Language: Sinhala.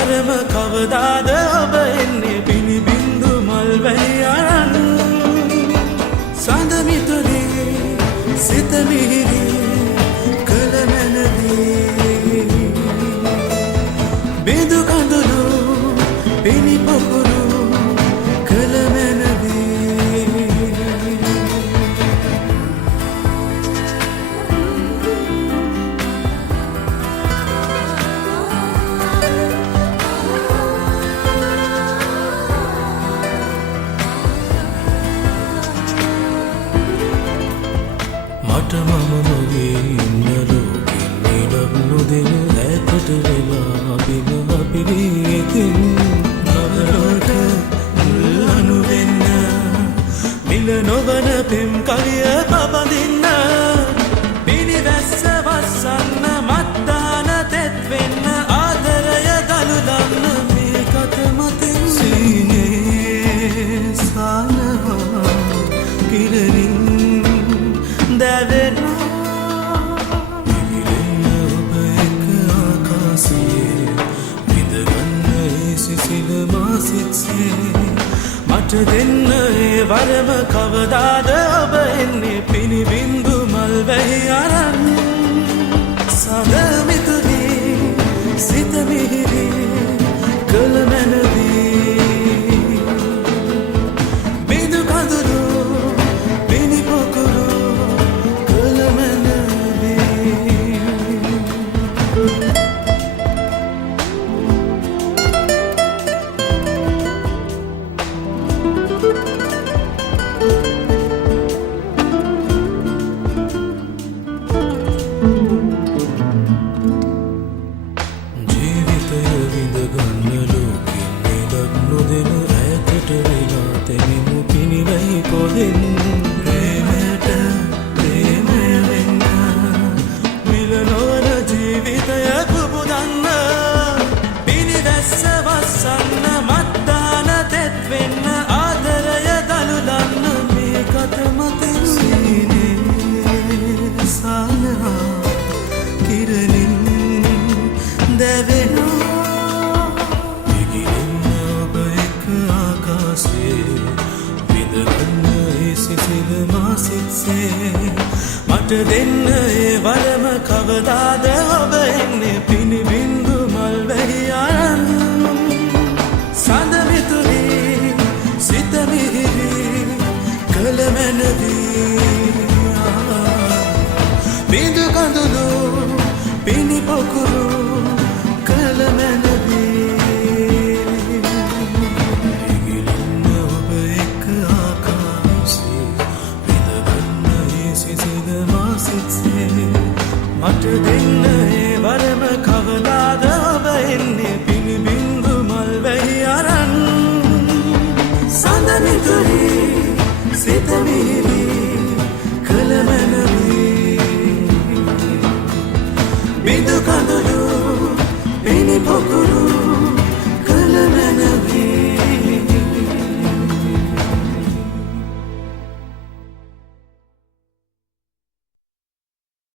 වරම කවදාද ඔබ එන්නේ පිණි බින්දු මල් වැහි අරන් සඳ මිතුරේ සිත මිහිරි කළ මැනවී බිඳු කඳුළු පිණි පොකුරු කළ මැනවී මට මම නොවේ ඉන්න ලෝකෙන් නිලක් නොදෙන ඈතට වෙලා බිම අපිරිතින් නවලෝට මුල් අනුවෙන්න මිල නොවන පෙම් කවිය පබඳින්න පිනිවැස්ස වස්සන්න මත්දාන තෙත් වෙන්න ආදරය දළුදන්න මේ කත මතින් සීනේ සානවා කිරණින් ඉගිලෙන්න ඔබ එක ආකාසයේ විඳගන්න ඒ සිසිල මාසිත්සේ මට දෙන්න ඒ වරම කවදාද ඔබ එන්නේ පිණි බින්දු මල් වැහි අරන් සඳ මිතුරේ සිත මිහිරි කළ මැනවී බිඳු කඳුළු පිණි පොකුරු ජීවිතය විඳගන්න ලෝකෙන් නිලක් නොදෙන ඈතට වෙලා තෙමෙමු පිනිවැහි පොදෙන් ප්‍රේමයට ප්‍රේමය වෙන්න මිල නොවන ජීවිතය පුබුදන්න පිනිවැස්ස වස්සන්න මත්දාන තෙත් වෙන්න ආදරය දළුදන්න මේ කත මතින් සීනේ සානවා කිරණින් දැවෙනවා ඉගිලෙන්න ඔබ එක ආකාසයේ විඳගන්න ඒ සිසිල මාසිත්සේ මට දෙන්න ඒ වරම කවදාද ඔබ එන්නේ පිණි බින්දු මල් වැහි අරන් සඳ මිතුරේ සිත මිහිරි කළ මැනවී බිඳු කඳුළු පිණි පොකුරු කළ මැනවී ඉගිලෙන්න ඔබ එක ආකාසයේ විඳගන්න ඒ සිසිල මාසිත්සේ මට දෙන්න ඒ වරම කවදාද ඔබ එන්නේ පිණි බින්දු මල් වැහි අරන් සඳ මිතුරේ සිත මිහිරි